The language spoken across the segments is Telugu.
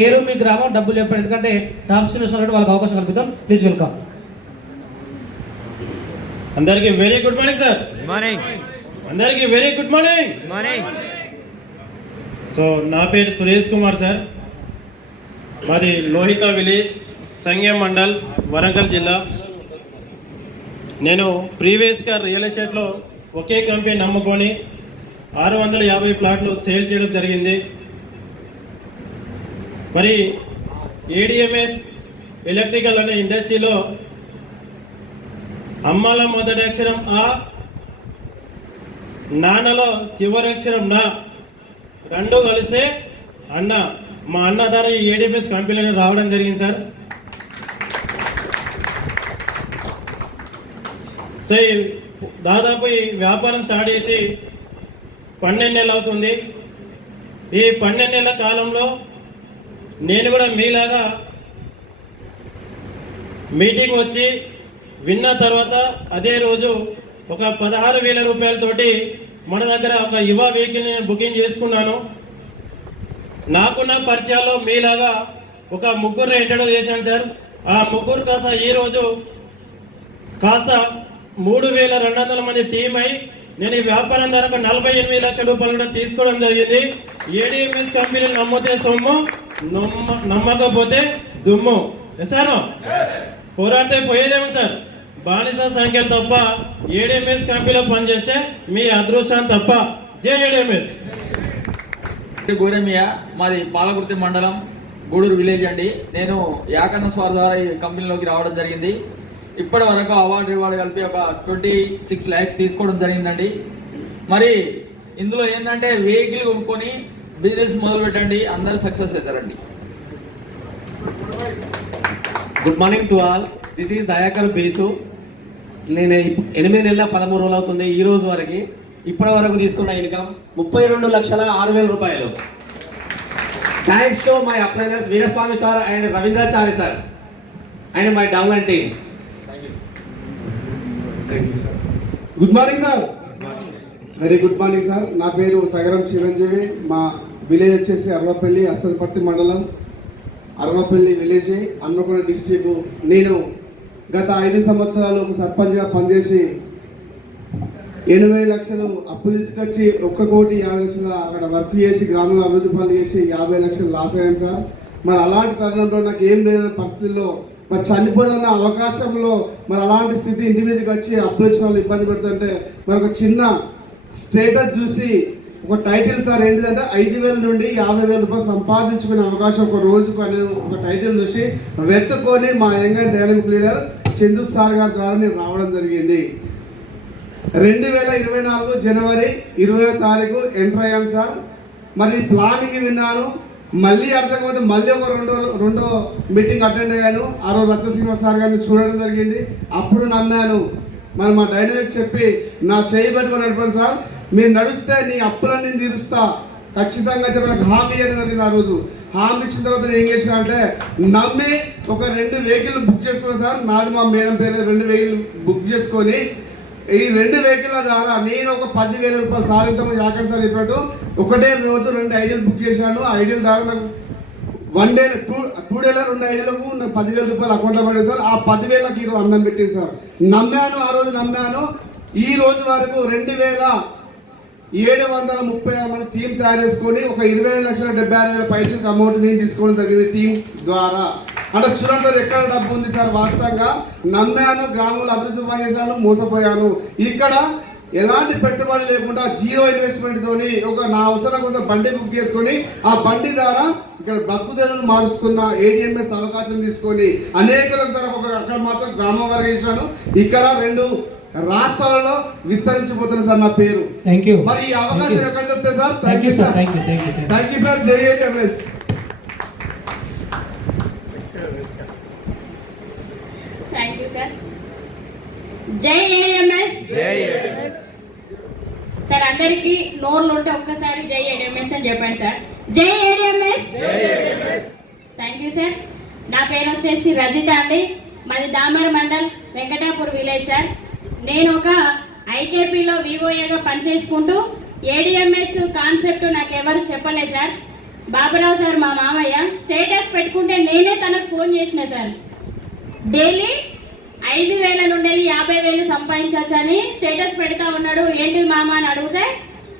పేరు మీ గ్రామం డబ్బులు చెప్పండి, ఎందుకంటే తాపస్సు వాళ్ళకి అవకాశం కల్పిద్దాం. Please welcome. అందరికీ very good morning sir. Morning. అందరికీ very good morning. Morning. So నా పేరు సురేష్ కుమార్ సార్. మాది లోహిత విలేజ్, సంగెం మండల్, వరంగల్ జిల్లా. నేను ప్రీవియస్గా రియల్ ఎస్టేట్లో ఒకే కంపెనీ నమ్ముకొని 650 ప్లాట్లు సేల్ చేయడం జరిగింది. మరి ఏడిఎంఎస్ ఎలక్ట్రికల్ అనే ఇండస్ట్రీలో అమ్మలో మొదటి అక్షరం ఆ, నాన్నలో చివరి అక్షరం నా, రెండు కలిసే అన్న. మా అన్న ద్వారా ఈ ఏడిఎంఎస్ కంపెనీలో రావడం జరిగింది సార్. సో దాదాపు ఈ వ్యాపారం స్టార్ట్ చేసి 12 నెలలు అవుతుంది. ఈ 12 నెలల కాలంలో నేను కూడా మీలాగా మీటింగ్ వచ్చి విన్న తర్వాత అదే రోజు ఒక 16,000 రూపాయలతోటి మన దగ్గర ఒక యువ వెహికల్ నేను బుకింగ్ చేసుకున్నాను. నాకున్న పరిచయాల్లో మీలాగా ఒక ముగ్గురు ఇంట్రడ్యూస్ చేశాను సార్. ఆ ముగ్గురు కాస్త ఈరోజు కాస్త 3,200 మంది టీం అయి నేను ఈ వ్యాపారం ద్వారా 48 లక్షల రూపాయలు కూడా తీసుకోవడం జరిగింది. ఏడిఎంఎస్ కంపెనీలు నమ్మితే సొమ్ము, నమ్మకపోతే దుమ్ము. సార్ పోరాడితే పోయేదేమో సార్. బానిస సంఖ్యలు తప్ప ఏడిఎంఎస్ కంపెనీలో పనిచేస్తే మీ అదృష్టం తప్ప. జై ఏడిఎంఎస్. గోరెమియా, మాది పాలకుర్తి మండలం, గూడూరు విలేజ్ అండి. నేను యాకన్న స్వార్ ద్వారా ఈ కంపెనీలోకి రావడం జరిగింది. ఇప్పటి వరకు అవార్డు రివార్డు కలిపి ఒక 26 lakhs తీసుకోవడం జరిగిందండి. మరి ఇందులో ఏంటంటే వెహికల్ కొనుక్కొని బిజినెస్ మొదలు పెట్టండి, అందరూ సక్సెస్ అవుతారండి. Good morning to all. This is Dayakar base. నేను 8 నెలల 13 రోజులు అవుతుంది. ఈ రోజు వరకు ఇప్పటి వరకు తీసుకున్న ఇన్కమ్ 32,06,000 రూపాయలు. Thanks to my upliners Veeraswamy sir and Ravindrachari sir and my downline team. Good morning sir. Very good morning sir. నా పేరు తగరం చిరంజీవి. మా విలేజ్ వచ్చేసి అర్వపల్లి, అసలపర్తి మండలం, అర్వపల్లి విలేజ్, హన్మకొండ డిస్టిక్. నేను గత 5 సంవత్సరాలు ఒక సర్పంచ్గా పనిచేసి 80 లక్షలు అప్పు తీసుకొచ్చి 1,50,00,000 అక్కడ వర్క్ చేసి గ్రామంలో అభివృద్ధి పనులు చేసి 50 లక్షలు లాస్ అయ్యాను సార్. మరి అలాంటి తరుణంలో నాకు ఏం లేని పరిస్థితుల్లో మరి చనిపోదన్న అవకాశంలో మరి అలాంటి స్థితి ఇంటి మీదకి వచ్చి అప్పులు ఇచ్చిన వాళ్ళు ఇబ్బంది పెడుతుంటే మరి ఒక చిన్న స్టేటస్ చూసి ఒక టైటిల్ సార్ ఏంటిదంటే 5,000 నుండి 50,000 రూపాయలు సంపాదించుకునే అవకాశం ఒక రోజుకు అనే ఒక టైటిల్ చూసి వెతుక్కొని మా young and dynamic leader Chandu sir గారి ద్వారా నేను రావడం జరిగింది. 2024 జనవరి 20వ తారీఖు ఎంటర్ అయ్యాను సార్. మరి ప్లానింగ్ విన్నాను, మళ్ళీ అర్థమైతే మళ్ళీ ఒక రెండో మీటింగ్ అటెండ్ అయ్యాను. ఆ రోజు రత్నసింహ సార్ గారిని చూడడం జరిగింది. అప్పుడు నమ్మాను. మరి మా డైనమిక్ చెప్పి నా చేయి పట్టుకొని నడిపాను సార్. మీరు నడిస్తే నీ అప్పులన్నీ తీరుస్తా ఖచ్చితంగా చెప్పి నాకు హామీ ఇవ్వడం జరిగింది. ఆ రోజు హామీ ఇచ్చిన తర్వాత నేను ఏం చేసిన అంటే నమ్మి ఒక 2 వెహికల్ బుక్ చేసుకున్నాను సార్. నాది మా మేడం పేరు 2 వెహికల్ బుక్ చేసుకొని ఈ 2 వెహికల్ ద్వారా నేను ఒక 10,000 రూపాయలు సార్ ఇంతమంది యాకర్ సార్ చెప్పాడు. ఒకటే రోజు 2 ఐడియాలు బుక్ చేశాను. ఆ ఐడియాల ద్వారా నాకు 1 డే 2 డేలో 2 ఐడియాలకు నాకు 10,000 రూపాయలు అకౌంట్లో పడేది సార్. ఆ 10,000 నాకు ఈరోజు అన్నం పెట్టింది సార్. నమ్మాను, ఆ రోజు నమ్మాను. ఈ రోజు వరకు 2,736 మంది టీం తయారు చేసుకొని ఒక 22,76,000 పైసలకు అమౌంట్ నేను తీసుకోవడం జరిగింది టీం ద్వారా. అంటే చూడండి సార్ ఎక్కడ డబ్బు ఉంది సార్. వాస్తవంగా నమ్మాను, గ్రామంలో అభివృద్ధి పనిచేశాను, మోసపోయాను. ఇక్కడ ఎలాంటి పెట్టుబడి లేకుండా 0 ఇన్వెస్ట్మెంట్ తోని ఒక నా అవసరం కోసం బండి బుక్ చేసుకొని ఆ బండి ద్వారా ఇక్కడ బ్రతుకుదలను మారుస్తున్న ఏడిఎంఎస్ అవకాశం తీసుకొని అనేకలకు సార్ అక్కడ మాత్రం గ్రామం వరకు చేశాను. ఇక్కడ 2 రాష్ట్రాలలో విస్తరించిపోతుంది సార్ నా పేరు. Thank you. మరి ఈ అవకాశం ఎక్కడ చెప్తే sir. Thank you sir. Thank you sir. జై ఏడిఎంఎస్. Thank you sir. జై ఏడిఎంఎస్. జై ఏడిఎంఎస్. సార్ అందరికి నోర్లు ఉంటే ఒక్కసారి జై ఏడిఎంఎస్ అని చెప్పండి సార్. జై ఏడిఎంఎస్. జై ఏడిఎంఎస్. Thank you sir. నా పేరు వచ్చేసి రజిత అండి. మాది దామర్ మండల్, వెంకటాపూర్ విలేజ్ సార్. నేను ఒక ఐకేపీలో వివోఏగా పనిచేసుకుంటూ ఏడిఎంఎస్ కాన్సెప్ట్ నాకు ఎవరు చెప్పలేదు సార్. బాబురావు సార్ మా మామయ్య స్టేట్ పెట్టుకుంటే నేనే తనకు ఫోన్ చేసిన సార్. డైలీ 5,000 నుండి 50,000 సంపాదించవచ్చని స్టేటస్ పెడతా ఉన్నాడు. ఏంటి మామ అని అడిగితే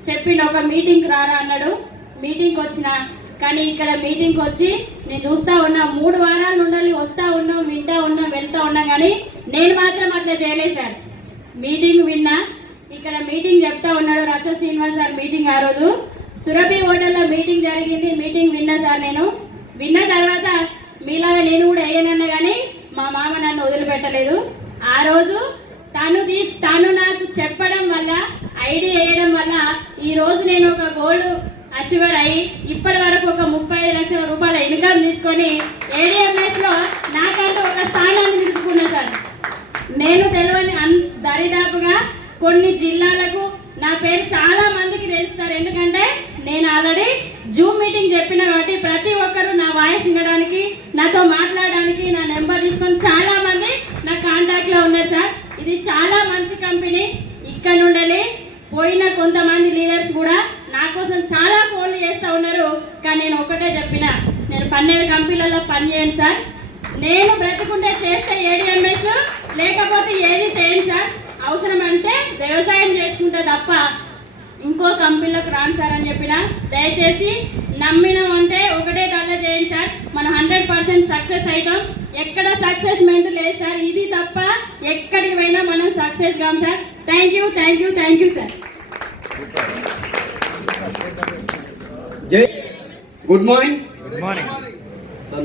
చెప్పిండు, ఒక మీటింగ్కి రారా అన్నాడు. మీటింగ్కి వచ్చిన, కానీ ఇక్కడ మీటింగ్కి వచ్చి నేను చూస్తూ ఉన్నా 3 వారాల నుండి వస్తూ ఉన్నాం, వింటూ ఉన్నాం, వెళ్తూ ఉన్నాం, కానీ నేను మాత్రం అట్లా చేయలేదు సార్. మీటింగ్ విన్నా, ఇక్కడ మీటింగ్ చెప్తా ఉన్నాడు రచ్చ శ్రీనివాస్ సార్. మీటింగ్ ఆ రోజు సురభి హోటల్లో మీటింగ్ జరిగింది. మీటింగ్ విన్నా సార్. నేను విన్న తర్వాత మీలాగా నేను కూడా వేయనన్నా, కానీ మా మామ నన్ను వదిలిపెట్టలేదు. ఆ రోజు తను నాకు చెప్పడం వల్ల, ఐడి వేయడం వల్ల ఈ రోజు నేను ఒక గోల్డ్ అచీవర్ అయ్యి ఇప్పటి వరకు ఒక 35 లక్షల రూపాయల ఇన్కమ్ తీసుకొని ఏడిఎంఎస్లో నాకంటూ ఒక స్థానాన్ని నిలుపుకున్నా సార్. నేను తెలియని దరిదాపుగా కొన్ని జిల్లాలకు నా పేరు చాలా మందికి తెలుసు సార్. ఎందుకంటే నేను ఆల్రెడీ జూమ్ మీటింగ్ చెప్పిన కాబట్టి ప్రతి ఒక్కరు నా వాయిస్ వినడానికి, నాతో మాట్లాడడానికి నా నెంబర్ తీసుకొని చాలా మంది నా కాంటాక్ట్లో ఉన్నారు సార్. ఇది చాలా మంచి కంపెనీ. ఇక్కడ నుండి పోయిన కొంతమంది లీడర్స్ కూడా నా కోసం చాలా ఫోన్లు చేస్తూ ఉన్నారు. కానీ నేను ఒకటే చెప్పిన, నేను 12 కంపెనీలలో పనిచేయను సార్. నేను బ్రతుకుంటే చేస్తే ఏడిఎంఎస్, లేకపోతే ఏది చేయను సార్. అవసరం అంటే వ్యవసాయం చేసుకుంటే తప్ప ఇంకో కంపెనీలోకి రాను సార్ అని చెప్పిన. దయచేసి నమ్మినాం అంటే ఒకటే దాకా చేయండి సార్. మనం 100% సక్సెస్ అవుతాం. ఎక్కడ సక్సెస్ మెంట్ లేదు సార్. ఇది తప్ప ఎక్కడికి పోయినా మనం success com sir. Thank you sir. Good morning. Good morning. Sir,